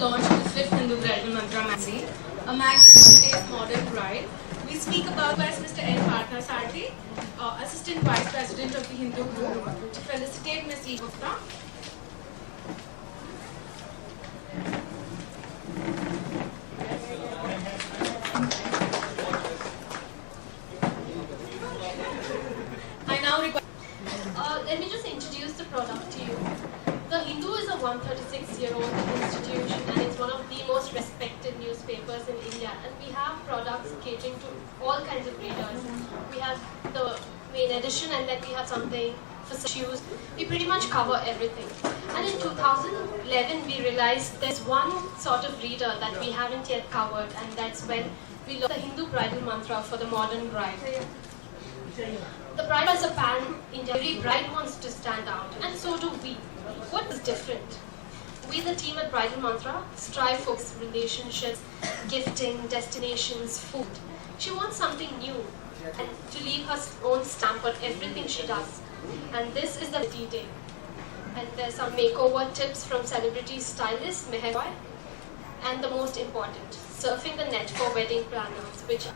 launch of the 5th Hindu Bridal Mantra magazine, a magazine for today's modern bride. We speak about Mr. N. Partha Sarthi, Assistant Vice President of the Hindu Group, to felicitate Ms. E. Gupta. I now request. Let me just introduce the product to you. The Hindu is a 136-year-old institution and it's one of the most respected newspapers in India. And we have products catering to all kinds of readers. We have the main edition and then we have something for shoes. We pretty much cover everything. And in 2011 we realized there's one sort of reader that we haven't yet covered, and that's when we launched the Hindu Bridal Mantra for the modern bride. The bride is a pan-India. Every bride wants to stand out, and so do we. What is different? We, the team at Bridal Mantra, strive for relationships, gifting, destinations, food. She wants something new and to leave her own stamp on everything she does. And this is the detail. And there's some makeover tips from celebrity stylist Meher Roy. And the most important, surfing the net for wedding planners, which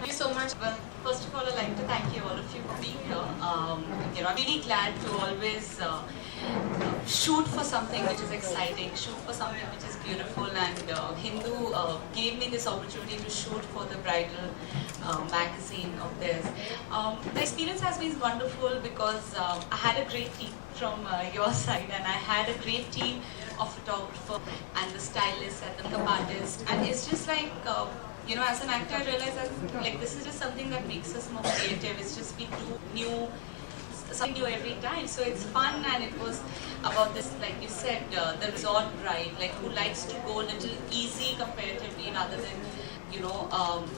Thank you so much. Well, first of all, I'd like to thank you, all of you, for being here. I'm really glad to always shoot for something which is exciting, shoot for something which is beautiful, and Hindu gave me this opportunity to shoot for the bridal magazine of theirs. The experience has been wonderful because I had a great team from your side, and I had a great team of photographers and the stylists and the makeup artists, and it's just like as an actor, I realized that this is just something that makes us more creative. It's just we do something new every time, so it's fun. And it was about this, like you said, the resort bride, who likes to go a little easy comparatively, rather than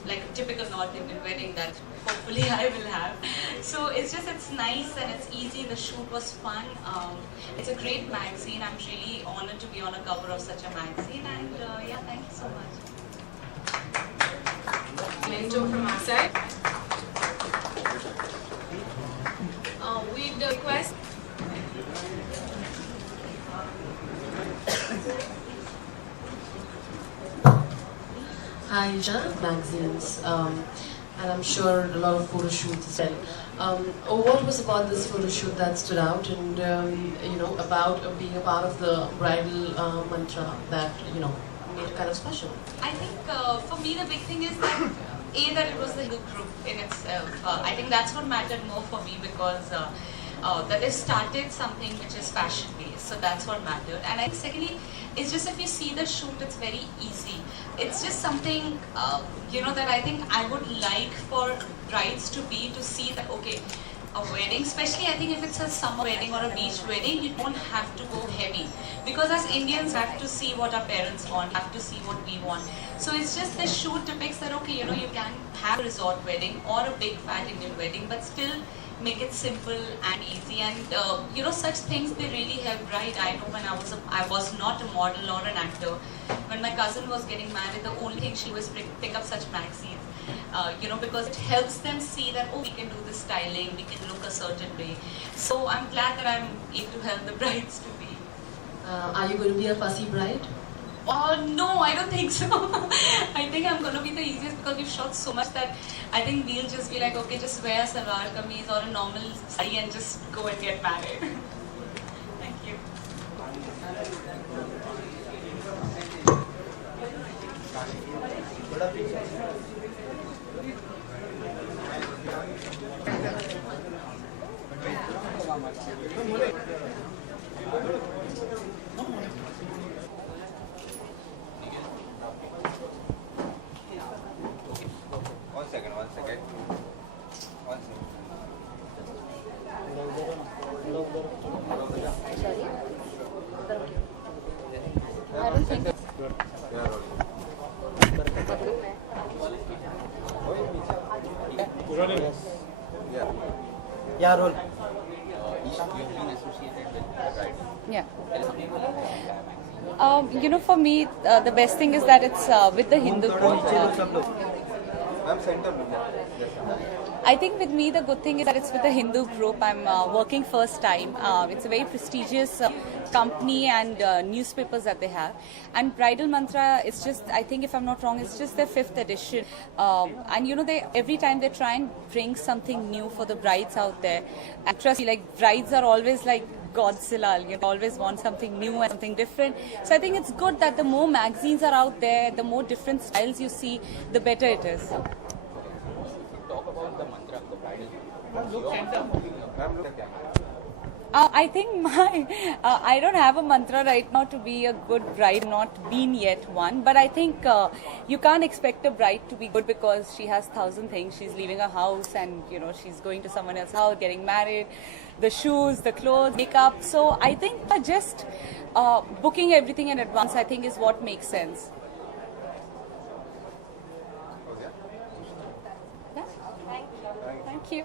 like a typical North Indian wedding that hopefully I will have. So it's nice and it's easy. The shoot was fun. It's a great magazine. I'm really honored to be on a cover of such a magazine, and yeah, thank you so much. Mentor from our side. We'd request Aisha magazines, and I'm sure a lot of photo shoots as well. What was about this photo shoot that stood out, and about being a part of the bridal mantra that made it kind of special? I think for me the big thing is that that it was the Hindu group in itself. I think that's what mattered more for me because that they started something which is fashion based, so that's what mattered. And I think secondly, it's just if you see the shoot, it's very easy. It's just something that I think I would like for brides to see that okay. A wedding, especially I think if it's a summer wedding or a beach wedding, you don't have to go heavy. Because as Indians, have to see what our parents want, have to see what we want. So it's just the shoot depicts that, okay, you can have a resort wedding or a big fat Indian wedding, but still make it simple and easy. And, such things, they really help, right? I know when I was not a model or an actor. When my cousin was getting married, the only thing she was pick up such magazines. Because it helps them see that, oh, we can do this styling, we can look a certain way. So I'm glad that I'm able to help the brides to be. Are you going to be a fussy bride? No, I don't think so. I think I'm going to be the easiest because we've shot so much that I think we'll just be like, okay, just wear a salwar kameez or a normal sari and just go and get married. Thank you. One second. I don't think Yeah, roll. yeah. For me, the best thing is that it's with the Hindu group. I'm center. Yes. I think with me, the good thing is that it's with the Hindu group. I'm working first time. It's a very prestigious company and newspapers that they have. And Bridal Mantra is just, I think if I'm not wrong, it's just their 5th edition. And they every time they try and bring something new for the brides out there. And trust me, like brides are always like Godzilla, always want something new and something different. So I think it's good that the more magazines are out there, the more different styles you see, the better it is. Talk about the mantra of the bridal. I think I don't have a mantra right now to be a good bride, not been yet one. But I think you can't expect a bride to be good because she has 1,000 things. She's leaving her house and, she's going to someone else's house, getting married, the shoes, the clothes, makeup. So I think just booking everything in advance, I think, is what makes sense. Yeah. Thank you.